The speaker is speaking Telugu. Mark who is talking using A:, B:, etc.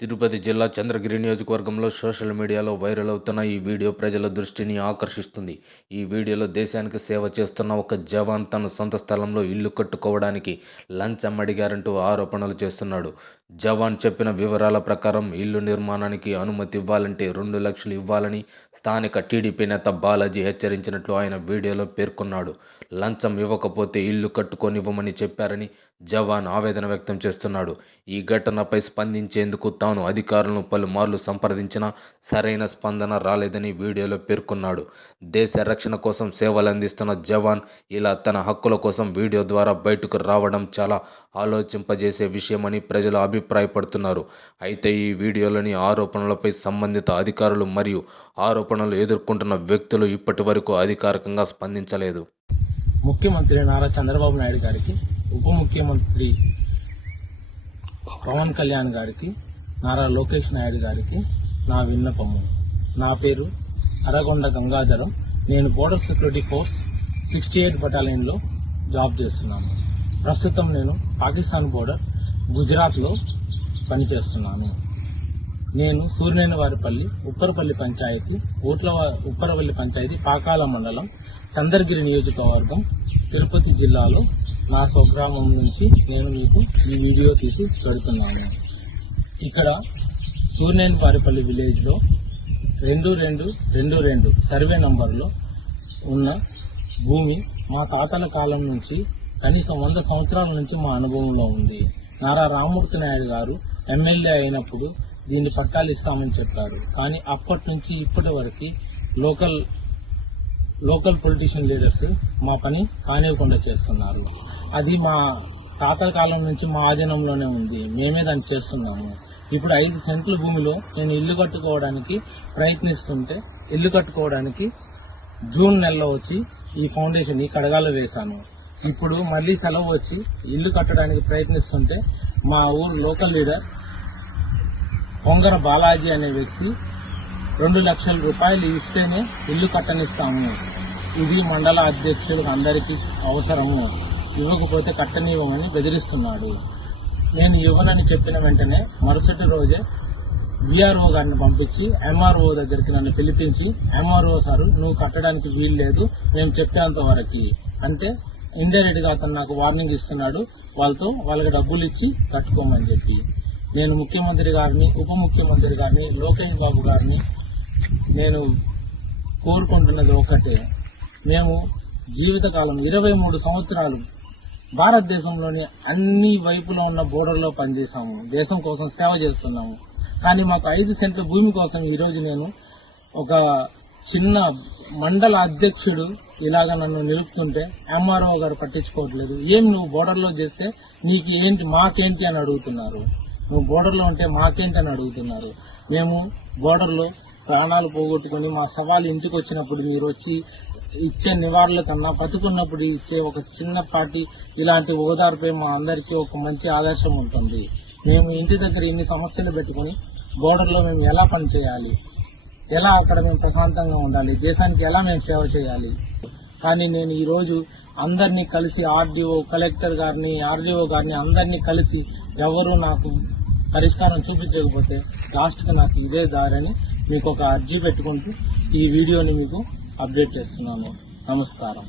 A: తిరుపతి జిల్లా చంద్రగిరి నియోజకవర్గంలో సోషల్ మీడియాలో వైరల్ అవుతున్న ఈ వీడియో ప్రజల దృష్టిని ఆకర్షిస్తుంది. ఈ వీడియోలో దేశానికి సేవ చేస్తున్న ఒక జవాన్ తన సొంత స్థలంలో ఇల్లు కట్టుకోవడానికి లంచం అడిగారంటూ ఆరోపణలు చేస్తున్నాడు. జవాన్ చెప్పిన వివరాల ప్రకారం ఇల్లు నిర్మాణానికి అనుమతి ఇవ్వాలంటే రెండు లక్షలు ఇవ్వాలని స్థానిక టీడీపీ నేత బాలాజీ హెచ్చరించినట్లు ఆయన వీడియోలో పేర్కొన్నాడు. లంచం ఇవ్వకపోతే ఇల్లు కట్టుకొనివ్వమని చెప్పారని జవాన్ ఆవేదన వ్యక్తం చేస్తున్నాడు. ఈ ఘటనపై స్పందించేందుకు తాను అధికారులను పలుమార్లు సంప్రదించినా సరైన స్పందన రాలేదని వీడియోలో పేర్కొన్నాడు. దేశ రక్షణ కోసం సేవలు అందిస్తున్న జవాన్ ఇలా తన హక్కుల కోసం వీడియో ద్వారా బయటకు రావడం చాలా ఆలోచింపజేసే విషయమని ప్రజలు అభిప్రాయపడుతున్నారు. అయితే ఈ వీడియోలోని ఆరోపణలపై సంబంధిత అధికారులు మరియు ఆరోపణలు ఎదుర్కొంటున్న వ్యక్తులు ఇప్పటి వరకు అధికారికంగా స్పందించలేదు.
B: ముఖ్యమంత్రి నారా చంద్రబాబు నాయుడు గారికి ఉప ముఖ్యమంత్రి పవన్ కళ్యాణ్ గారికి నారా లోకేష్ నాయుడు గారికి నా విన్నపము. నా పేరు అరగొండ గంగాధరం. నేను border security force sixty eight బటాలియన్లో job చేస్తున్నాను. ప్రస్తుతం నేను పాకిస్తాన్ బోర్డర్ గుజరాత్లో పనిచేస్తున్నాను. నేను సూర్యనేనివారిపల్లి ఉప్పరపల్లి పంచాయతీ ఊట్ల ఉప్పరపల్లి పంచాయతీ పాకాల మండలం చంద్రగిరి నియోజకవర్గం తిరుపతి జిల్లాలో నా స్వగ్రామం నుంచి నేను మీకు ఈ వీడియో తీసి పెడుతున్నాను. ఇక్కడ సూర్యనేనివారిపల్లి విలేజ్లో రెండు రెండు రెండు రెండు సర్వే నంబర్లో ఉన్న భూమి మా తాతల కాలం నుంచి కనీసం వంద సంవత్సరాల నుంచి మా అనుభవంలో ఉంది. నారా రామూర్తి నాయుడు గారు ఎమ్మెల్యే అయినప్పుడు దీన్ని పట్టాలు ఇస్తామని చెప్పారు. కానీ అప్పటి నుంచి ఇప్పటి వరకు లోకల్ లోకల్ పొలిటీషియన్ లీడర్స్ మా పని కానివ్వకుండా చేస్తున్నారు. అది మా తాతల కాలం నుంచి మా ఆధీనంలోనే ఉంది. మేమే దాన్ని చేస్తున్నాము. ఇప్పుడు ఐదు సెంట్ల భూమిలో నేను ఇల్లు కట్టుకోవడానికి ప్రయత్నిస్తుంటే ఇల్లు కట్టుకోవడానికి జూన్ నెలలో వచ్చి ఈ ఫౌండేషన్ ఈ కడగాలో వేశాను. ఇప్పుడు మళ్ళీ సెలవు వచ్చి ఇల్లు కట్టడానికి ప్రయత్నిస్తుంటే మా ఊరు లోకల్ లీడర్ పొంగర బాలాజీ అనే వ్యక్తి రెండు లక్షల రూపాయలు ఇస్తేనే ఇల్లు కట్టనిస్తాము. ఇది మండల అధ్యక్షులకు అందరికీ అవసరము ఇవ్వకపోతే కట్టనివ్వమని బెదిరిస్తున్నాడు. నేను ఇవ్వనని చెప్పిన వెంటనే మరుసటి రోజే విఆర్ఓ గారిని పంపించి ఎంఆర్ఓ దగ్గరికి నన్ను పిలిపించి ఎంఆర్ఓ సార్ నువ్వు కట్టడానికి వీలు లేదు మేము చెప్పేంత వరకు. అంటే ఇండైరెక్ట్గా అతను నాకు వార్నింగ్ ఇస్తున్నాడు. వాళ్ళతో వాళ్ళకి డబ్బులు ఇచ్చి కట్టుకోమని చెప్పి. నేను ముఖ్యమంత్రి గారిని ఉప ముఖ్యమంత్రి గారిని లోకేష్ బాబు గారిని నేను కోరుకుంటున్నది ఒకటే. మేము జీవితకాలం ఇరవై మూడు సంవత్సరాలు భారతదేశంలోని అన్ని వైపులో ఉన్న బోర్డర్లో పనిచేసాము దేశం కోసం సేవ చేస్తున్నాము. కానీ మాకు ఐదు సెంట్ల భూమి కోసం ఈరోజు నేను ఒక చిన్న మండల అధ్యక్షుడు ఇలాగ నన్ను నిలుపుతుంటే ఎంఆర్ఓ గారు పట్టించుకోవట్లేదు. ఏం నువ్వు బోర్డర్లో చేస్తే నీకు ఏంటి మాకేంటి అని అడుగుతున్నారు. నువ్వు బోర్డర్లో ఉంటే మాకేంటి అని అడుగుతున్నారు. మేము బోర్డర్లో ప్రాణాలు పోగొట్టుకుని మా సవాలు ఇంటికి వచ్చినప్పుడు మీరు వచ్చి ఇచ్చే నివారణ కన్నా బతుకున్నప్పుడు ఇచ్చే ఒక చిన్నపాటి ఇలాంటి ఓదార్పై మా అందరికీ ఒక మంచి ఆదర్శం ఉంటుంది. మేము ఇంటి దగ్గర ఇన్ని సమస్యలు పెట్టుకుని బోర్డర్లో మేము ఎలా పనిచేయాలి? ఎలా అక్కడ మేము ప్రశాంతంగా ఉండాలి? దేశానికి ఎలా మేము సేవ చేయాలి? కానీ నేను ఈ రోజు అందరినీ కలిసి ఆర్డీఓ కలెక్టర్ గారిని ఆర్డీఓ గారిని అందరినీ కలిసి ఎవరు నాకు పరిష్కారం చూపించకపోతే లాస్ట్కి నాకు ఇదే దారని మీకు ఒక అర్జీ పెట్టుకుంటూ ఈ వీడియోని మీకు అప్డేట్ చేస్తున్నాను. నమస్కారం.